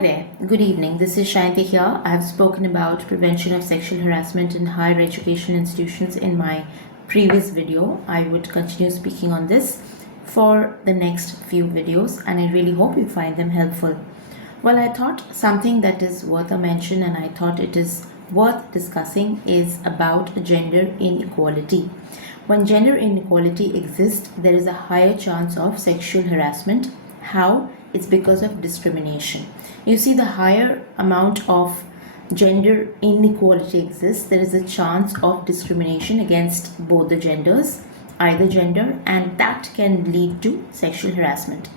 There. Good evening. This is Shayanti here. I have spoken about prevention of sexual harassment in higher education institutions in my previous video. I would continue speaking on this for the next few videos, and I really hope you find them helpful. Well, I thought something that is worth a mention and I thought it is worth discussing is about gender inequality. When gender inequality exists, there is a higher chance of sexual harassment. How? It's because of discrimination. You see, the higher amount of gender inequality exists, there is a chance of discrimination against both the genders, either gender, and that can lead to sexual harassment.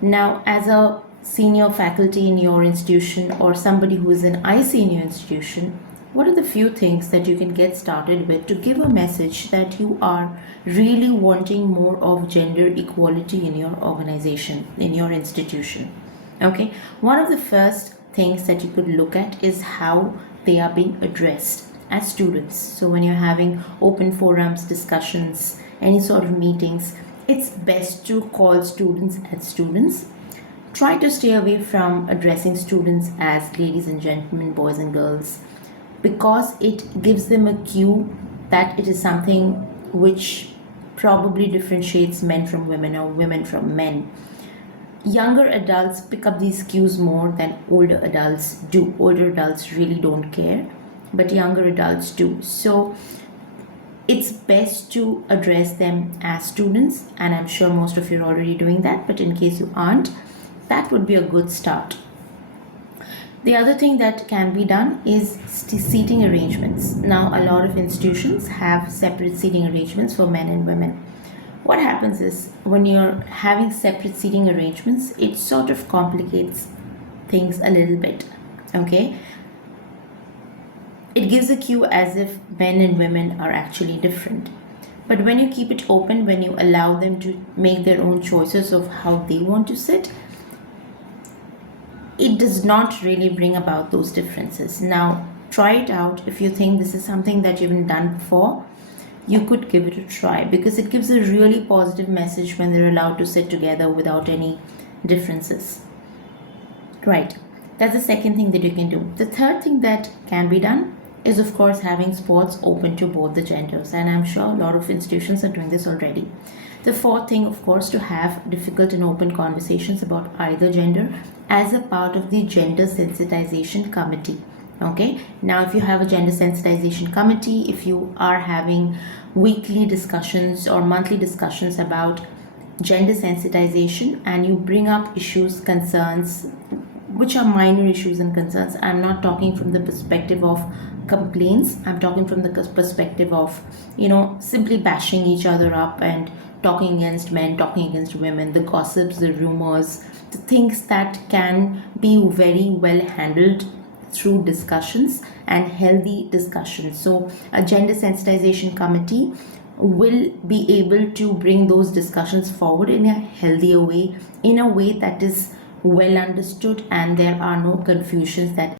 Now, as a senior faculty in your institution or somebody who is an IC in your institution, what are the few things that you can get started with to give a message that you are really wanting more of gender equality in your organization, in your institution? Okay, one of the first things that you could look at is how they are being addressed as students. So when you're having open forums, discussions, any sort of meetings, it's best to call students as students. Try to stay away from addressing students as ladies and gentlemen, boys and girls, because it gives them a cue that it is something which probably differentiates men from women or women from men. Younger adults pick up these cues more than older adults do. Older adults really don't care, but younger adults do. So it's best to address them as students, and I'm sure most of you are already doing that, but in case you aren't, that would be a good start. The other thing that can be done is seating arrangements. Now, a lot of institutions have separate seating arrangements for men and women. What happens is when you're having separate seating arrangements, it sort of complicates things a little bit, okay? It gives a cue as if men and women are actually different. But when you keep it open, when you allow them to make their own choices of how they want to sit, it does not really bring about those differences. Now, try it out. If you think this is something that you haven't done before, you could give it a try, because it gives a really positive message when they're allowed to sit together without any differences. Right, that's the second thing that you can do. The third thing that can be done is, of course, having sports open to both the genders, and I'm sure a lot of institutions are doing this already. The fourth thing, of course, to have difficult and open conversations about either gender as a part of the gender sensitization committee. Okay, now if you have a gender sensitization committee, if you are having weekly discussions or monthly discussions about gender sensitization and you bring up issues, concerns, which are minor issues and concerns, I'm not talking from the perspective of complaints, I'm talking from the perspective of, simply bashing each other up and talking against men, talking against women, the gossips, the rumors, the things that can be very well handled through discussions and healthy discussions. So a gender sensitization committee will be able to bring those discussions forward in a healthier way, in a way that is well understood, and there are no confusions that